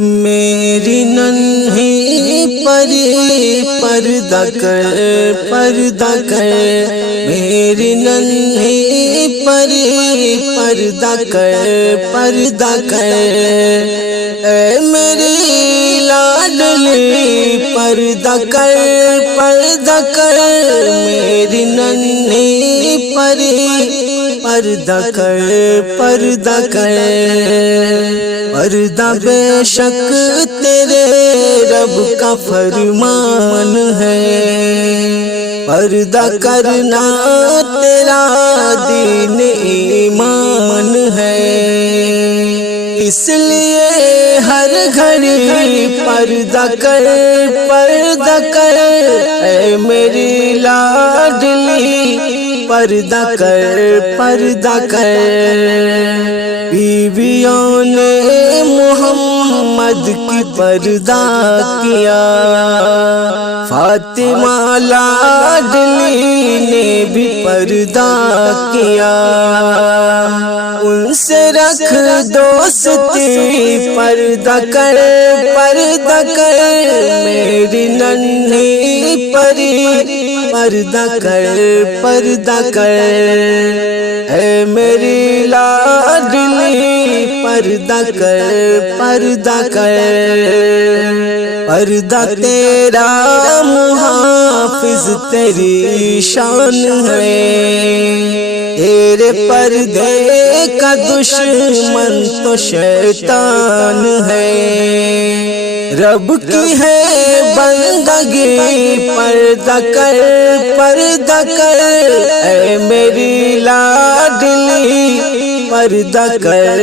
میری ننھی پری پردہ کر میری ننھی پری پردہ کر اے میری لاڈلی پردہ کر میری ننھی پری پردہ کر پردہ بے شک تیرے رب کا فرمان ہے، پردہ کرنا تیرا دین ایمان ہے، اس لیے ہر گھڑی پردہ کر اے میری لاڈلی پردہ کر بیویوں نے محمد کی پردہ کیا، فاطمہ لاڈلی نے بھی پردہ کیا، ان سے رکھ دوستی پردہ کر میری ننھی پری پردہ کر اے میری لاڈلی پردہ کر پردہ تیرا محافظ تیری شان ہے، تیرے پردے کا دشمن تو شیطان ہے، رب کی ہے بندگی پردہ کر اے میری لاڈلی پردہ کر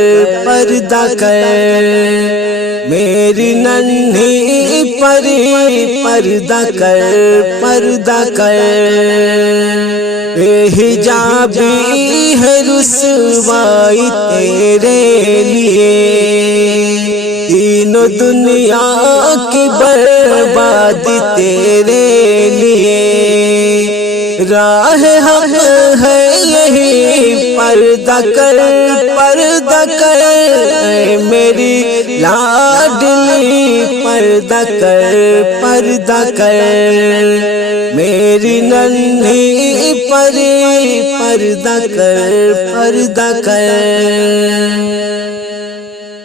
میری ننھی پری پردہ کر بے حجابی ہے رسوائی تیرے لیے، تینوں دنیا کی بربادی تیرے لیے، راہ حق ہے یہی پردہ کر اے میری لاڈلی پردہ کر میری ننھی پری پردہ کر